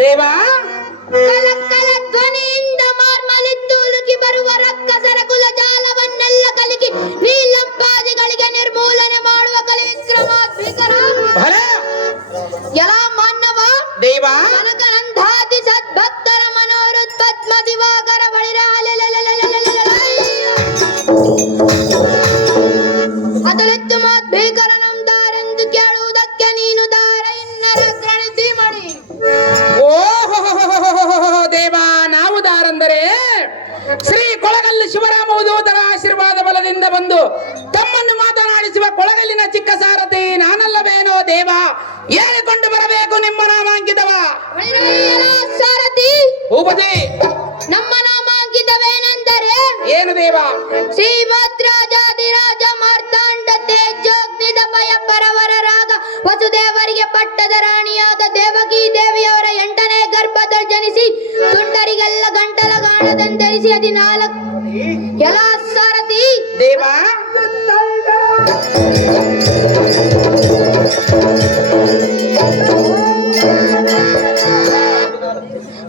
ದೇವಾ ಕಲಕಲ ಧ್ವನಿಯಿಂದ ಮಾರ್ಮಲಿತ್ತು ಉಲುಕಿ ಬರುವ ರಕ್ಕಸರ ಕುಲ ಜಾಲವನ್ನೆಲ್ಲ ಕಲಿಕಿ ನೀಲಂಪಾದಿಗಳಿಗೆ ನಿರ್ಮೂಲನೆ ಮಾಡುವ ಕಲಿ ವಿಕ್ರಮಾದ್ವಿಕರ ಎಲ್ಲ ಮಾನವ ದೇವಾ ಕನಕನಂದಾದಿ ಸದ್ಭಕ್ತರ ಮನೋರುತ್ ಪದ್ಮ ದಿವಾಕರ ಬಳಿರ ಅದಲೆತ್ತು ಮಾತ್ ಭೀಕರ ನಮ್ದಾರೆಂದು ಕೇಳುವುದಕ್ಕೆ ನೀನು ದಾರ ಇನ್ನರ ಗ್ರಣಿಸಿ ಮಾಡಿ. ಓಹೋ ದೇವಾ ನಾವು ದಾರಂದರೆ ಶ್ರೀ ಕೊಳಗಲ್ಲು ಶಿವರಾಮ ಉದೂತರ ಆಶೀರ್ವಾದ ಬಲದಿಂದ ಬಂದು ತಮ್ಮನ್ನು ಮಾತನಾಡಿಸುವ ಕೊಳಗಲ್ಲಿನ ಚಿಕ್ಕ ಸಾರಥಿ ನಾನಲ್ಲವೇನೋ ದೇವ ಹೇಳಿಕೊಂಡು ಬರಬೇಕು ನಿಮ್ಮ ನಾಮಾಂಕಿತವ. ಸಾರಥಿ ಭೂಪತಿ ನಮ್ಮ ನಾಮಾಂಕಿತವೇನೆಂದರೆ ಏನು ದೇವ? ಶ್ರೀಭದ್ರಾಜಾದಿರಾಜ ಮಾರ್ತಾಂಡ ತೇಜೋಗ್ನಿದ ಭಯ ಪರವರ ರಾಗ ವಸುದೇವರಿಗೆ ಪಟ್ಟದ ರಾಣಿಯಾದ ದೇವಕಿ ದೇವಿಯವರ 8ನೇ ಗರ್ಭದಲ್ಲಿ ಜನಿಸಿ ತುಂಡರಿಗೆಲ್ಲ ಗಂಟಲ ಗಾಣದಂಧರಿಸಿ 14 ಎಲ್ಲ ಸಾರಥಿ ದೇವ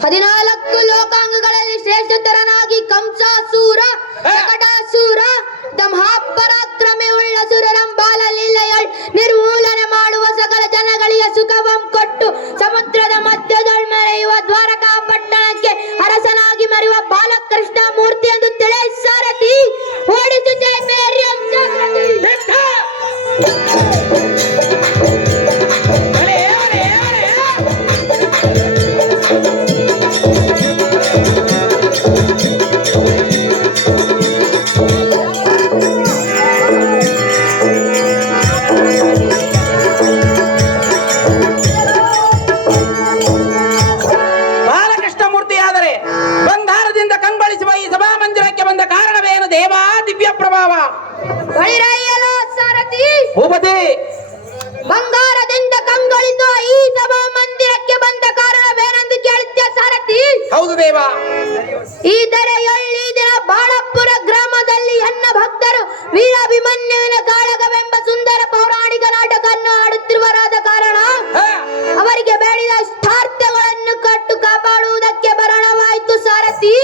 14 ಲೋಕಾಂಗಗಳಲ್ಲಿ ಶ್ರೇಷ್ಠತರನಾಗಿ ಕಂಸಾಸೂರ ಶಕಟಾಸೂರ ಮಹಾಪರಾಕ್ರಮಿ ಉಳ್ಳ ಸುರರಂಬಾಲಲೀಲೆಯಳ್ ನಿರ್ಮೂಲನೆ ಮಾಡುವ ಸಕಲ ಜನಗಳಿಗೆ ಸುಖವಂ ಕೊಟ್ಟು ಸಮುದ್ರದ ಮಧ್ಯದೊಳ್ ಮೆರೆಯುವ ದ್ವಾರಕಾ ಪಟ್ಟಣಕ್ಕೆ ಅರಸನಾಗಿ ಮರೆಯುವ ಬಾಲಕೃಷ್ಣ ಮೂರ್ತಿ ಎಂದು ತಿಳಿ ಸಾರಥಿ ಓಡಿಸು ಜೈ ಮೇರಿಯಂ ಜಾಗೃತಿ. ಬಾಲಕೃಷ್ಣ ಮೂರ್ತಿಯಾದರೆ ಬಂಗಾರದಿಂದ ಕಂಗೊಳಿಸುವ ಈ ಸಭಾ ಮಂದಿರಕ್ಕೆ ಬಂದ ಕಾರಣವೇನು ದೇವ? ದಿವ್ಯ ಪ್ರಭಾವ. ಬಳಿರಯ್ಯಲ ಸಾರಥಿ ಭೂಪತಿ ಬಂಗಾರದಿಂದ ಕಂಗೊಳಿಸುವ ಈ ಸಭಾ ಮಂದಿರಕ್ಕೆ ಬಂದ ಕಾರಣವೇನೆಂದು ಕೇಳುತ್ತೀಯ ಸಾರಥಿ? ಹೌದು ದೇವ. ಈ ದರೆಯೊಳ್ಳಿ ದಿನ ಬಾಳಪುರ ಗ್ರಾಮದಲ್ಲಿ ಎನ್ನ ಭಕ್ತರು ವೀರಾಭಿಮನ್ಯುವಿನ ಕಾಳಗವೆಂಬ ಸುಂದರ ಪೌರಾಣಿಕ ನಾಟಕವನ್ನು ಆಡುತ್ತಿರುವರಾದ ಕಾರಣ ಅವರಿಗೆ ಬೇಡಿದ ಇಷ್ಟಾರ್ಥಗಳನ್ನು ಕಟ್ಟು ಕಾಪಾಡುವುದಕ್ಕೆ ಬರಣವಾಯಿತು ಸಾರಥಿ.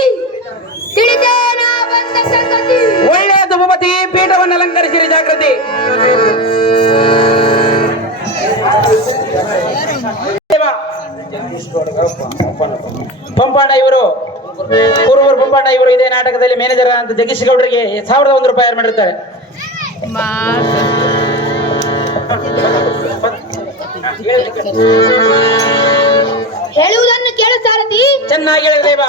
ತಿಳಿದೇನ ಬಂದ ಸಂಗತಿ? ಒಳ್ಳೆಯದು ಭೂಪತಿ, ಪೀಠವನ್ನು ಅಲಂಕರಿಸಿರಿ ಜಾಗೃತಿ. ಪಂಪಾಡ ಇವರು ಪೂರ್ವರು ಪಂಪಾಡ ಇವರು ಇದೇ ನಾಟಕದಲ್ಲಿ ಮ್ಯಾನೇಜರ್ ಅಂತ ಜಗೀಶ್ ಗೌಡರಿಗೆ 1001 ರೂಪಾಯಿ ಮಾಡಿರ್ತಾರೆ. ಹೇಳುವುದನ್ನು ಕೇಳು ಸಾರಥಿ. ಚೆನ್ನಾಗಿ ಹೇಳಿದೇವ.